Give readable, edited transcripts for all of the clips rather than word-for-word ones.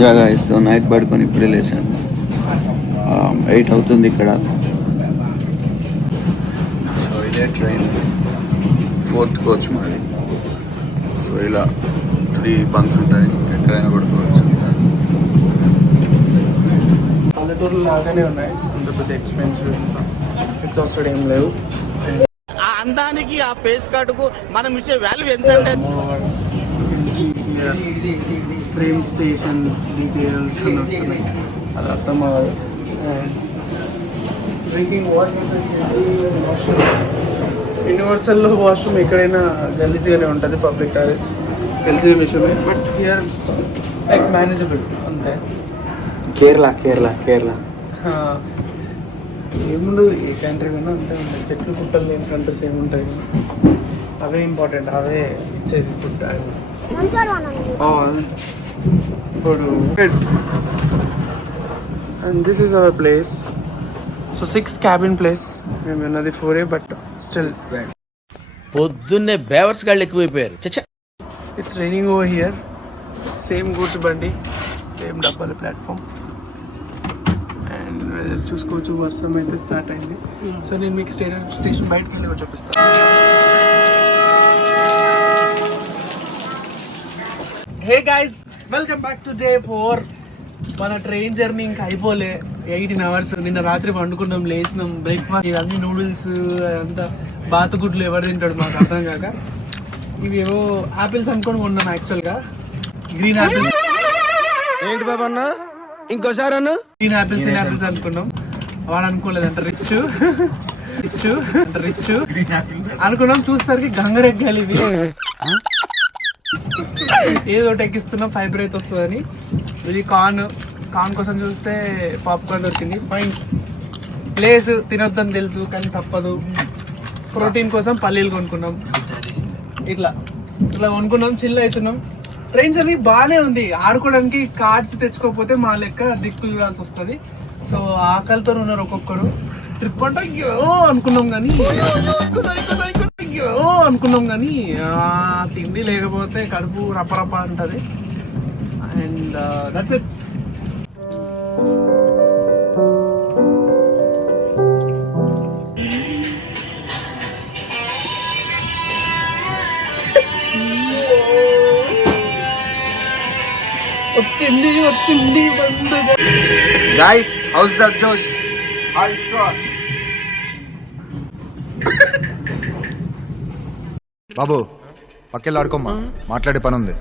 Yeah guys, so night పడుకొని ఇప్పుడే లేచాను. 8 అవుతుంది ఇక్కడ. సో ఇదే ట్రైన్, 4th కోచ్ మాది. సో ఇలా 3 బంక్స్ ఉంటాయి, ఎక్కడైనా పడుకోవచ్చు. పల్లెటూరు లాగానే ఉన్నాయి, అంత పెద్ద ఎక్స్పెన్సివ్ ఎగ్జాస్టెడ్ ఏం లేవు. ఆ అందానికి ఆ ఫేస్ కార్డుకు మనం ఇచ్చే వాల్యూ ఎంత అంటే ట్రైన్ స్టేషన్స్ డీటెయిల్స్ అన్నీ వస్తున్నాయి, అది అర్థం అవ్వదు. డ్రింకింగ్ వాటర్ ఫెసిలిటీ, వాష్రూమ్స్, యూనివర్సల్లో వాష్రూమ్ ఎక్కడైనా గలీజ్గానే ఉంటుంది, పబ్లిక్ టాయిలెట్స్ తెలిసిన విషయమే. బట్ హియర్ లైక్ మేనేజబుల్ అంతే. కేరళ కేరళ కేరళ ఏముండదు, ఏ కంట్రీ కన్నా అంతే ఉంటుంది. చెట్లు పుట్టలు లేని కంట్రీస్ ఏముంటాయి, అవే ఇంపార్టెంట్, అవే ఇచ్చేది ఫుడ్. ఇప్పుడు and this is our place. So 6 cabin place, మేము ఉన్నది 4A, బట్ స్టిల్ పొద్దున్నే బేవర్స్ గాళ్ళు ఎక్కువైపోయారు. It's raining over here. Same goods బండి, సేమ్ డబ్బాల ప్లాట్ఫామ్. అండ్ చూసుకోవచ్చు, వర్షం అయితే స్టార్ట్ అయింది. సో నేను మీకు స్టేషన్ బయటకు వెళ్ళి చూపిస్తాను. Hey guys, welcome back to day 4. మన ట్రైన్ జర్నీ ఇంకా అయిపోలే, 18 hours. నిన్న రాత్రి పండుకున్నాం, లేచినాం, బ్రేక్ఫాస్ట్ ఇవన్నీ నూడిల్స్, అంతా బాతుగుడ్లు ఎవరు తింటాడు మాకు అర్థం కాక. ఇవి ఏవో యాపిల్స్ అనుకొని కొన్నాం, యాక్చువల్గా గ్రీన్ యాపిల్స్. ఏంటి బాబా అన్న, ఇంకోసారి అన్న గ్రీన్ యాపిల్స్ అనుకున్నాం. వాడు అనుకోలేదంట, రిచ్ అనుకున్నాం. చూసేసరికి గంగరెగ్గాలి ఇవి, ఏదో ఎక్కిస్తున్నాం, ఫైబర్ అయితే వస్తుందని. ఇది కార్న్ కోసం చూస్తే పాప్కార్న్ దొరికింది. ఫైన్ ప్లేస్, తినొద్దని తెలుసు కానీ తప్పదు. ప్రోటీన్ కోసం పల్లీలు కొనుక్కున్నాం. ఇట్లా కొనుక్కున్నాం, చిల్ అవుతున్నాం. ట్రైన్ జర్నీ బాగానే ఉంది. ఆడుకోవడానికి కార్డ్స్ తెచ్చుకోకపోతే మా లెక్క దిక్కులు చూడాల్సి వస్తుంది. సో ఆకలితో ఉన్నారు ఒక్కొక్కరు. ట్రిప్ అంటే అయ్యో అనుకున్నాం కానీ తిండి లేకపోతే కడుపు రప్పరప్ప అంటది. And that's it. వచ్చింది గైస్, హౌస్ ద జోష్? బాబు పక్కెళ్ళి ఆడుకోమ్మా, మాట్లాడే పని ఉంది.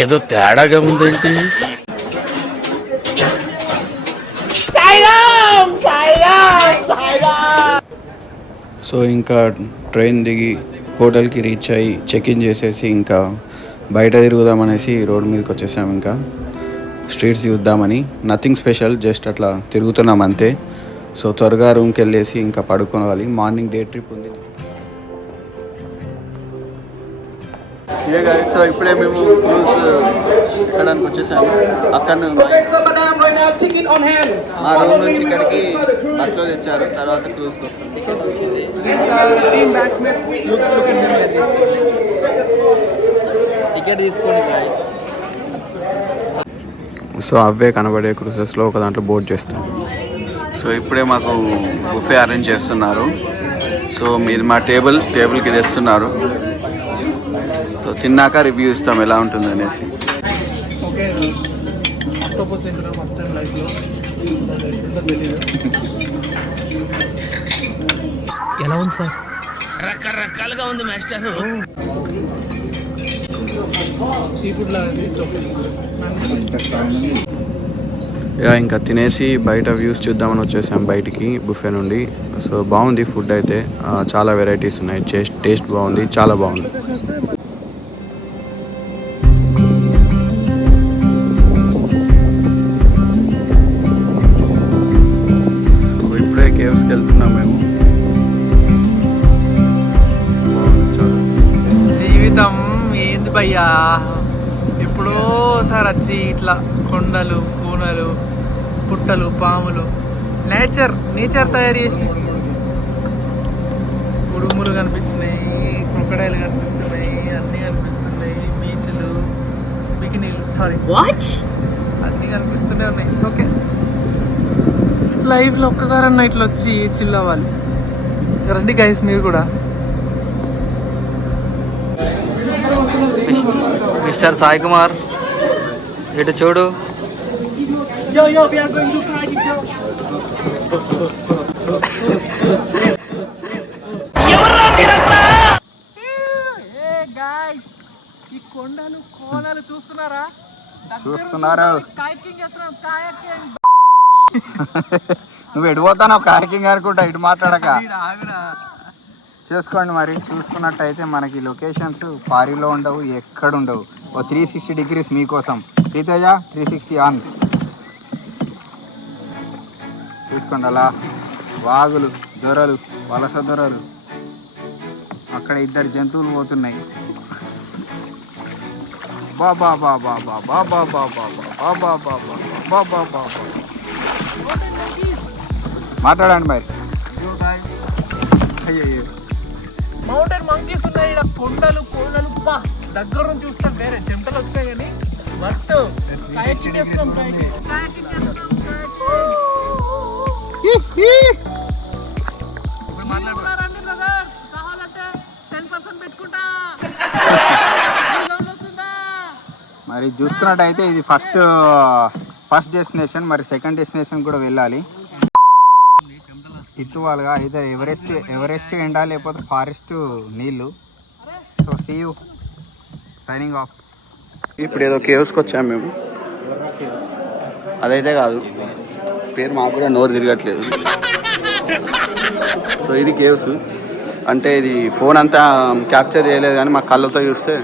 ఏదో తేడాగా ఉందేంటి? సో ఇంకా ట్రైన్ దిగి హోటల్కి రీచ్ అయ్యి చెక్ ఇన్ చేసేసి ఇంకా బయట తిరుగుదామనేసి రోడ్ మీదకి వచ్చేసాము. ఇంకా స్ట్రీట్స్ చూద్దామని, నథింగ్ స్పెషల్, జస్ట్ అట్లా తిరుగుతున్నాం అంతే. సో త్వరగా రూమ్కి వెళ్ళేసి ఇంకా పడుకోవాలి, మార్నింగ్ డే ట్రిప్ ఉంది. సో ఇప్పుడే మేము క్రూజ్ ఎక్కడానికి వచ్చేసాము. అక్కడ మా రూమ్ నుంచి ఇక్కడికి బస్లో తెచ్చారు, తర్వాత క్రూజ్కి వస్తాం. టికెట్ వచ్చింది, టికెట్ తీసుకోండి. సో అవే కనబడే క్రూజెస్లో ఒక దాంట్లో బోట్ చేస్తాం. సో ఇప్పుడే మాకు బుఫే అరేంజ్ చేస్తున్నారు. సో మీరు మా టేబుల్కి తెస్తున్నారు. సో తిన్నాక రివ్యూ ఇస్తాం ఎలా ఉంటుంది అనేసి. ఎలా ఉంది సార్? రకరకాలుగా ఉంది మాస్టర్. ఇంకా తినేసి బయట వ్యూస్ చూద్దామని వచ్చేసాం బయటికి బుఫే నుండి. సో బాగుంది ఫుడ్ అయితే, చాలా వెరైటీస్ ఉన్నాయి, టేస్ట్ బాగుంది, చాలా బాగుంది. ఇప్పుడే కేవ్స్కి వెళ్తున్నాం మేము. జీవితం ఏంది భయ్యా, ఎప్పుడో సార్ వచ్చి ఇట్లా కొండలు, కూనలు, పుట్టలు, పాములు, నేచర్ తయారు చేసి ఉరుములు కనిపిస్తున్నాయి, క్రొకడైల్ కనిపిస్తున్నాయి, అన్నీ కనిపిస్తున్నాయి, బీచ్లు, బికినీలు, సారీ అన్నీ కనిపిస్తూనే ఉన్నాయి. It's okay. లైఫ్లో ఒక్కసారి అన్న ఇట్లా వచ్చి చిల్ అవ్వాలి. రండి గైస్ మీరు కూడా. మిస్టర్ సాయి కుమార్ ఇటు చూడు. ఈ కొండలు కోనలు చూస్తున్నారా? నువ్వు ఎడిపోతాను కాకింగ్ అనుకుంటా, ఇటు మాట్లాడక చూసుకోండి. మరి చూసుకున్నట్టయితే మనకి లొకేషన్స్ పారిలో ఉండవు, ఎక్కడ ఉండవు. ఓ 360 డిగ్రీస్ మీకోసం. శ్రీతేజ 360 ఆన్. చూసుకోండి అలా వాగులు, దొరలు, వలస దొరలు. అక్కడ 2 జంతువులు పోతున్నాయి. బాబా బాబా బాబా బాబా బాబా బాబా బాబా బాబా. మాట్లాడండి మరి. అయ్యో మౌంటైన్ మంకీస్ ఉన్నాయి ఇక్కడ. కొండలు కోనలు దగ్గర నుంచి చూస్తాం, వేరే చెమటలు వస్తాయి కానీ వర్త్. కయాకింగ్ చేస్తున్నాం, కయాకింగ్ చేస్తున్నాం. మాట్లాడుతున్నారండి బ్రదర్, కావాలంటే 10% పెట్టుకుంటా. మరి చూసుకున్నట్టయితే ఇది ఫస్ట్ డెస్టినేషన్. మరి సెకండ్ డెస్టినేషన్ కూడా వెళ్ళాలి. ఇటువాలుగా అయితే ఎవరెస్ట్ ఎండా లేకపోతే ఫారెస్ట్ నీళ్ళు. So see you, signing off. ఇప్పుడు ఏదో కేవ్స్కి వచ్చాము మేము. అదైతే కాదు, పేరు మాకు కూడా నోరు తిరగట్లేదు. సో ఇది కేవ్స్. అంటే ఇది ఫోన్ అంతా క్యాప్చర్ చేయలేదు కానీ మా కళ్ళతో చూస్తే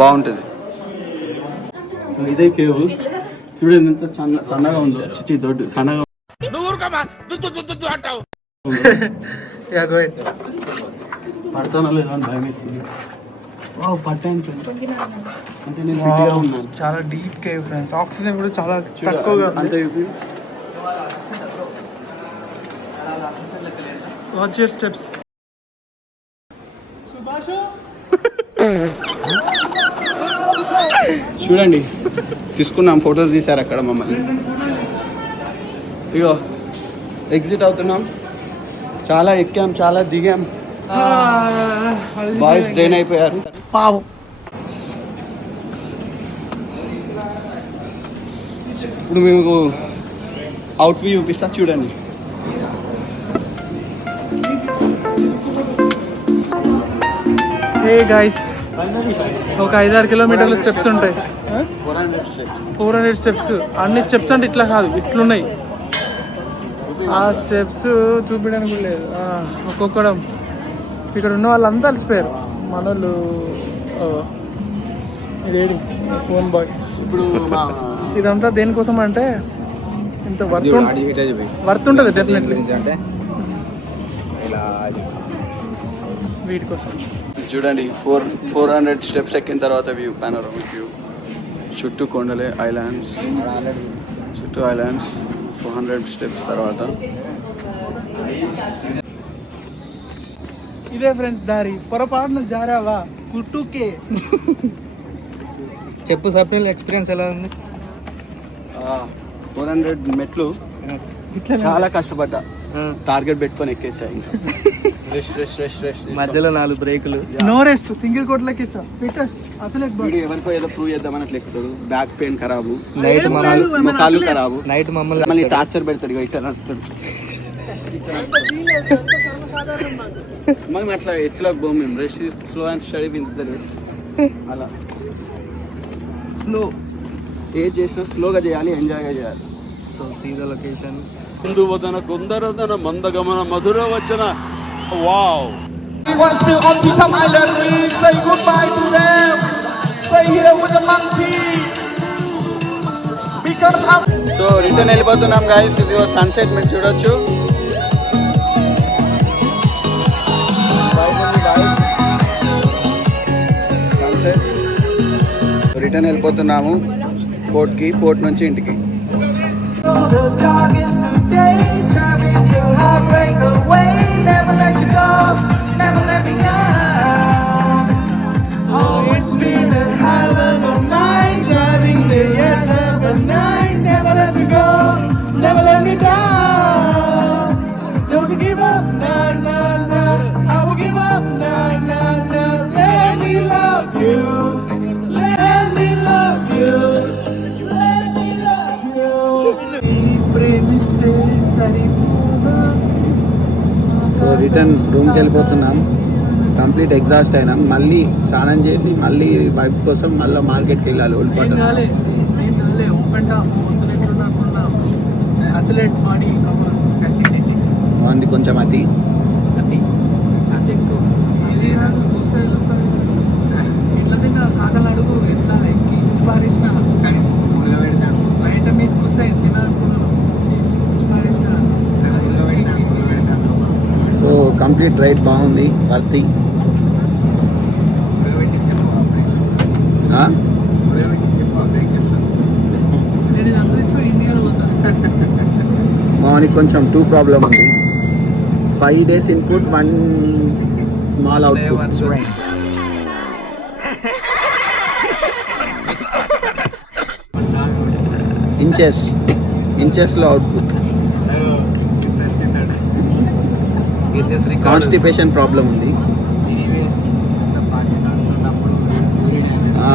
బాగుంటుంది. సో ఇదే కేవ్. చూడండి ఎంత సన్నగా ఉందో. చిచ్చి దొడ్డు సన్నగా. పడతానో లేదో అని భయం వేస్తుంది. పట్టాను అంటే నేను ఫిట్గా ఉన్నాను. చాలా డీప్ కేవ్ ఫ్రెండ్స్. ఆక్సిజన్ కూడా చాలా తక్కువగా అంతే. Watch your steps. చూడండి తీసుకున్నాం, ఫొటోస్ తీశారు అక్కడ మమ్మల్ని. ఇగో ఎగ్జిట్ అవుతున్నాం. చాలా ఎక్కాం, చాలా దిగాం. బాయ్స్ ట్రైన్ అయిపోయారు. పావు ఇప్పుడు మేము అవుట్ వ్యూ చూపిస్తా చూడండి. ఏ గైస్, ఒక 5-6 కిలోమీటర్ల స్టెప్స్ ఉంటాయి. 400 స్టెప్స్. అన్ని స్టెప్స్ అంటే ఇట్లా కాదు, ఇట్లున్నాయి. ఆ స్టెప్స్ చూపించడానికి కూడా లేదు. ఒక్కొక్కడం ఇక్కడ ఉన్న వాళ్ళంతా అలసిపోయారు. మనోళ్ళు ఇదేంటి ఫోన్ బాయ్. ఇప్పుడు ఇదంతా దేనికోసం అంటే ఇంత వర్త్ ఉంటుంది డెఫినెట్లీ అంటే ఇలా వీటి కోసం. చూడండి 400 స్టెప్స్ ఎక్కిన తర్వాత వ్యూ, పానోరామిక్ వ్యూ. చుట్టూ కొండలే, ఐలాండ్స్, చుట్టూ ఐలాండ్స్. 400 స్టెప్స్ తర్వాత ఇదే ఫ్రెండ్స్ దారి. పొరపాటున జారావా కుట్టుకే. చెప్పు సప్లీల ఎక్స్పీరియన్స్ ఎలా ఉంది? 400 మెట్లు ఇట్లా చాలా కష్టపడ్డా. టార్గెట్ పెట్టుకొని ఎక్కేసాయి. మధ్యలో 4 బ్రేకులు. నో రెస్ట్, సింగిల్ కోట్లకి అసలు ఎవరికో ఏదో ప్రూవ్ చేద్దాం అన్నట్లు ఎక్కుతాడు. బ్యాక్ పెయిన్ ఖరాబు, నైట్ కాళ్ళు ఖరాబు. నైట్ మమ్మల్ని మళ్ళీ టార్చర్ పెడతాడు. ఇక ఇట్లా నడుస్తాడు. మనం అట్లా హెచ్లోకి పోము మేము. రెస్ట్ స్లో అండ్ స్టడీ వింటుంది అలా. స్లో ఏది చేసినా స్లోగా చేయాలి, ఎంజాయ్గా చేయాలి. So see the location. కుందువదన కుందరదన మందగమన మధుర వచన. Wow. He wants to on to some island. We say goodbye to them. Stay here with the monkey. Because of so return వెళ్ళిపోతున్నాం గాయస్. ఇది సన్సెట్ మీరు చూడొచ్చు. సన్సెట్. రిటర్న్ వెళ్ళిపోతున్నాము పోర్ట్కి, పోర్ట్ నుంచి ఇంటికి. the darkest of days, having to heartbreak away, never let so return రూమ్కి వెళ్ళిపోతున్నాం. Complete exhaust అయినాం. మళ్ళీ స్నానం చేసి మళ్ళీ వైప్ కోసం మళ్ళీ మార్కెట్కి వెళ్ళాలి. ఓల్డ్ క్వార్టర్స్ బాగుంది. కొంచెం అతి ఎక్కువ ఇట్లా తిన్నా కాకలు అడుగు ఎట్లా ఎక్కి పారేసిన బయట తీసుకొస్తాయి తినాలనుకున్నాను పారేసిన. సో కంప్లీట్ రైడ్ బాగుంది. వర్తి నేను ఇది అందరూ తీసుకొని ఇండియాలో పోతాను. మార్నింగ్ కొంచెం టూ ప్రాబ్లం ఉంది. 5 days ఇన్పుట్ 1 స్మాల్ అవుట్పుట్. ఇంచెస్లో అవుట్పుట్. కాన్స్టిపేషన్ ప్రాబ్లం ఉంది.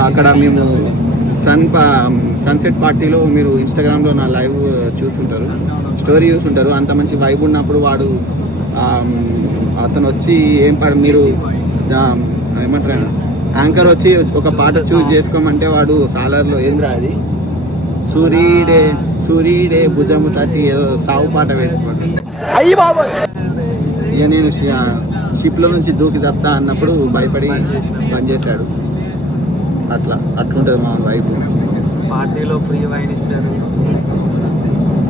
అక్కడ మేము సన్సెట్ పార్టీలో మీరు ఇన్స్టాగ్రామ్లో నా లైవ్ చూస్తుంటారు, స్టోరీ చూస్తుంటారు. అంత మంచి వైబ్ ఉన్నప్పుడు వాడు అతను వచ్చి మీరు ఏమంటారు యాంకర్ వచ్చి ఒక పాట చూస్ చేసుకోమంటే వాడు సాలర్లో ఏం రాది సూరీడే భుజము తట్టి ఏదో సాగు పాట పెట్టుకోండి. ఇక నేను షిప్లో నుంచి దూకి తప్తా అన్నప్పుడు భయపడి బంద్ చేశాడు. అట్లుంటుంది మా వైపు. పార్టీలో ఫ్రీ వైన్ ఇచ్చారు.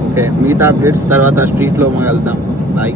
ఓకే, మిగతా అప్డేట్స్ తర్వాత స్ట్రీట్లో వెళ్దాం. బాయ్.